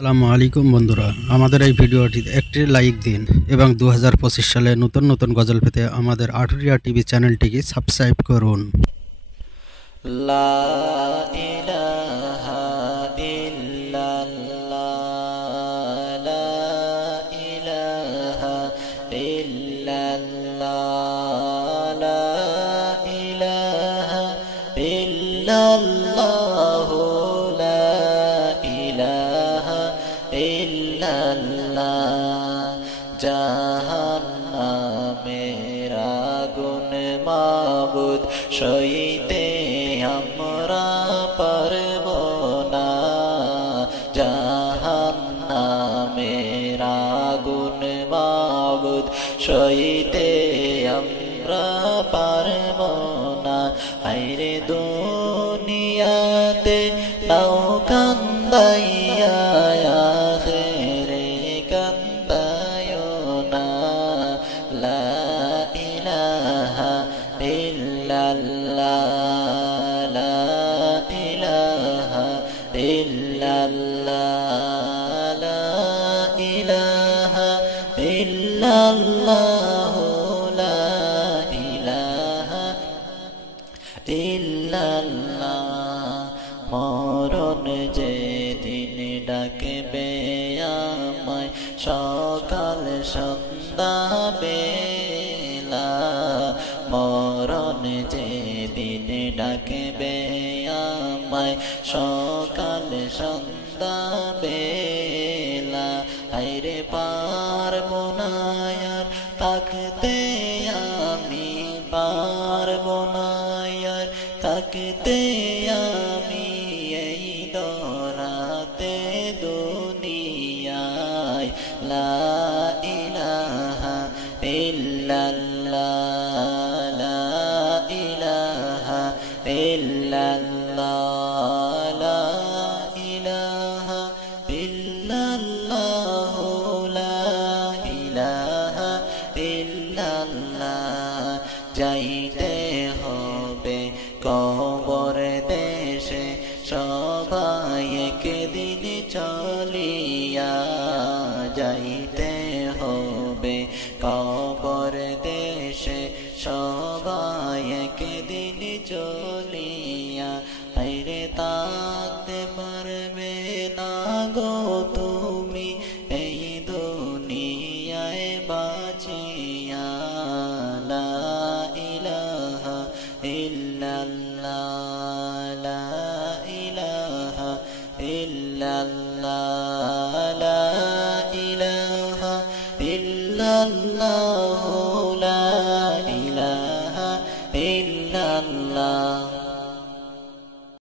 আসসালামু আলাইকুম বন্ধুরা, আমাদের এই ভিডিওটিতে একটি লাইক দিন এবং 2025 সালে নতুন নতুন গজল পেতে আমাদের আটুরিয়া টিভি চ্যানেলটিকে সাবস্ক্রাইব করুন। লা ইলাহা ইল্লাল্লাহ, লা ইলাহা ইল্লাল্লাহ, লা ইলাহা ইল্লাল্লাহ, লা ইলাহা ইল্লাল্লাহ। জাহান্নামের আগুন মাবুদ সইতে আমরা পারব না, জাহান্নামের আগুন মাবুদ সইতে আমরা পারব না। আইরে দুনিয়াতে নাও কান্দাইয়া, আখিরে কান্দায়ো না। লা ইলাহা ইল্লাল্লাহ, লা ইলাহা ইল্লাল্লাহ, লা ইলাহা ইল্লাল্লাহ, লা ইলাহা ইল্লাল্লাহ। মরণ যেদিন ডাকবে আমায় সকাল সন্ধ্যা বেলা, মরণ যেদিন ডাকবে আমায় সকাল সন্ধ্যা বেলা। হায়রে পারব না আর থাকতে আমি, পারব না আর থাকতে আমি এই দরাতে দুনিয়ায়। লা ইলাহা ইল্লাল্লাহ, লা ইলাহা ইল্লাল্লাহ, লা ইলাহা ইল্লাল্লাহ, লা ইলাহা ইল্লাল্লাহ। যাইতে হবে কবর দেশে সবাই একদিন চলিয়া, যাইতে হবে কবর দেশে সবাই একদিন চলিয়া। আইরে তাকতে পারবে না গো তুমি এই দুনিয়ায় বাঁচিয়া। লা ইলাহা ইল্লাল্লাহ, লা ইলাহা ইল্লাল্লাহ, লা ইলাহা ইল্লাল্লাহ, লা ইলাহা ইল্লাল্লাহ।